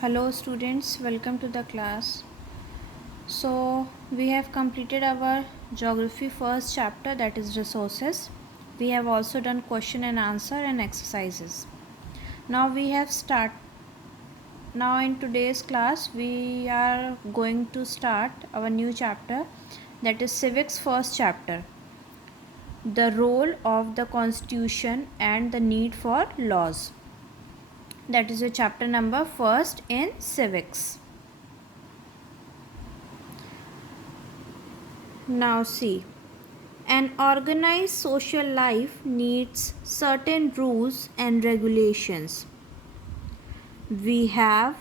Hello students, welcome to the class. So we have completed our geography first chapter, that is resources. We have also done question and answer and exercises. Now we have start now in today's class we are going to start our new chapter, that is civics first chapter. The role of the constitution and the need for laws. That is your chapter number first in civics. Now see, an organized social life needs certain rules and regulations. We have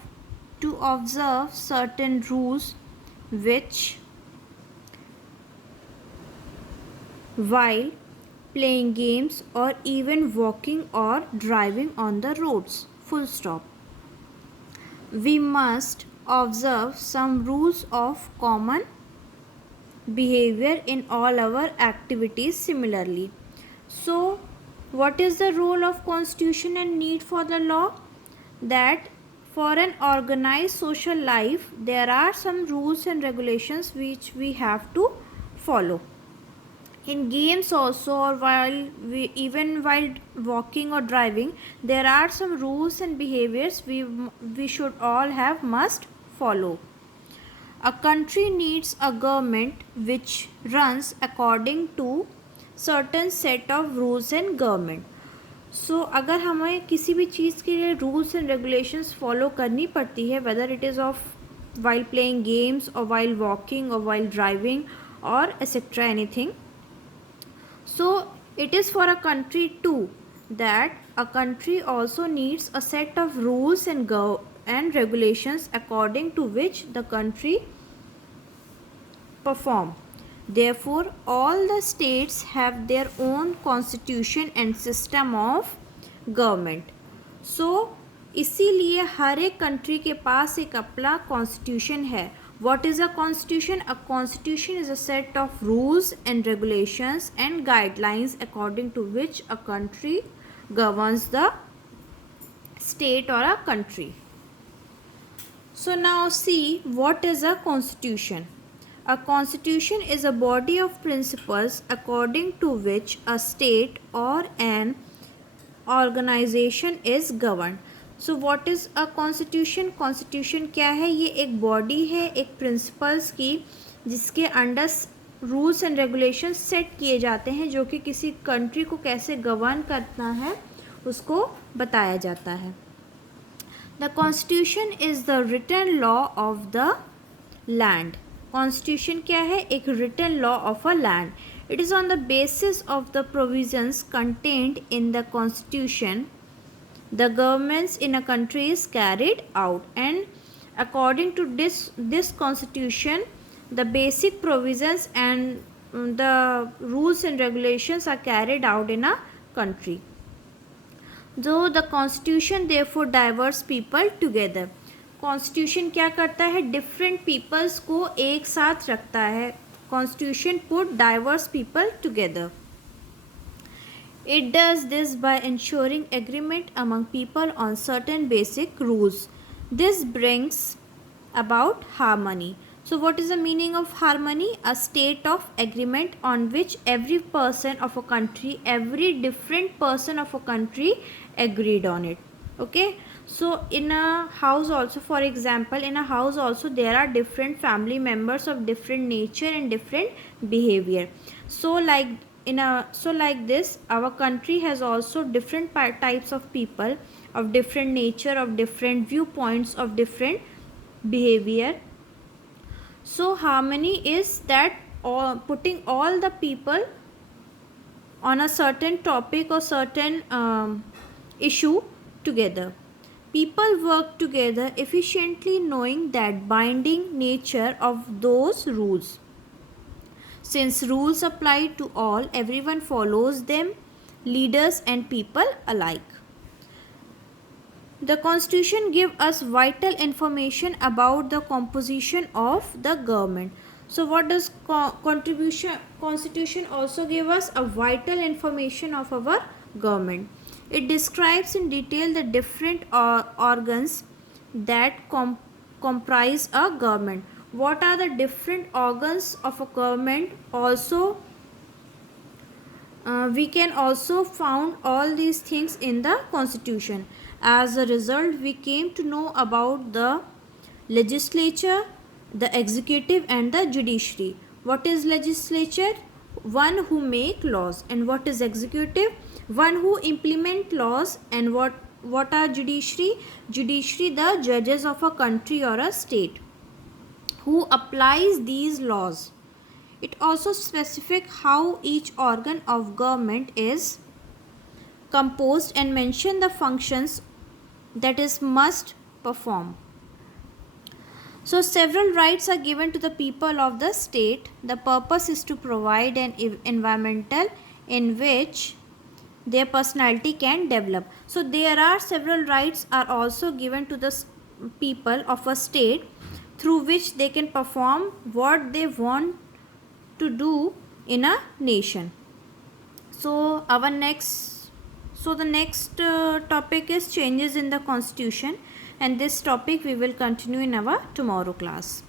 to observe certain rules which, while playing games or even walking or driving on the roads, full stop. We must observe some rules of common behavior in all our activities similarly. So what is the role of constitution and need for the law? That for an organized social life there are some rules and regulations which we have to follow. In games also, or even while walking or driving, there are some rules and behaviors we should all have must follow. A country needs a government which runs according to certain set of rules and government. So अगर हमें किसी भी चीज़ के लिए rules and regulations follow करनी पड़ती है, whether it is of while playing games or while walking or while driving or etc anything, so it is for a country too, that a country also needs a set of rules and regulations according to which the country perform. Therefore, all the states have their own constitution and system of government. So, इसीलिए हर एक country के पास एक अपना constitution है. What is a constitution? A constitution is a set of rules and regulations and guidelines according to which a country governs the state or a country. So now see, what is a constitution? A constitution is a body of principles according to which a state or an organization is governed. So what is a constitution? Constitution क्या है? ये एक body है, एक principles की, जिसके under rules and regulation set किए जाते हैं, जो कि किसी कंट्री को कैसे गवर्न करना है उसको बताया जाता है. The constitution is the written law of the land. Constitution क्या है? एक written law of a land. It is on the basis of the provisions contained in the constitution the governments in a country is carried out, and according to this constitution the basic provisions and the rules and regulations are carried out in a country. Though the constitution therefore diverse people together. constitution क्या करता है? different peoples को एक साथ रखता है. constitution put diverse people together. It does this by ensuring agreement among people on certain basic rules. This brings about harmony. So what is the meaning of harmony? A state of agreement on which every person of a country, every different person of a country agreed on it. Okay. So in a house also, for example, in a house also there are different family members of different nature and different behavior. So like this, our country has also different types of people of different nature, of different viewpoints, of different behavior. So harmony is that putting all the people on a certain topic or certain issue together. People work together efficiently, knowing that binding nature of those rules. Since rules apply to all, everyone follows them, leaders and people alike. The constitution gives us vital information about the composition of the government. So what does constitution also give us? A vital information of our government. It describes in detail the different organs that comprise a government. What are the different organs of a government? Also, we can also found all these things in the constitution. As a result, we came to know about the legislature, the executive and the judiciary. What is legislature? One who make laws. And what is executive? One who implement laws. And what are judiciary? Judiciary, the judges of a country or a state who applies these laws. It also specific how each organ of government is composed and mention the functions that is must perform. So several rights are given to the people of the state. The purpose is to provide an environmental in which their personality can develop. So there are several rights are also given to the people of a state through which they can perform what they want to do in a nation. So the next topic is changes in the constitution, and this topic we will continue in our tomorrow class.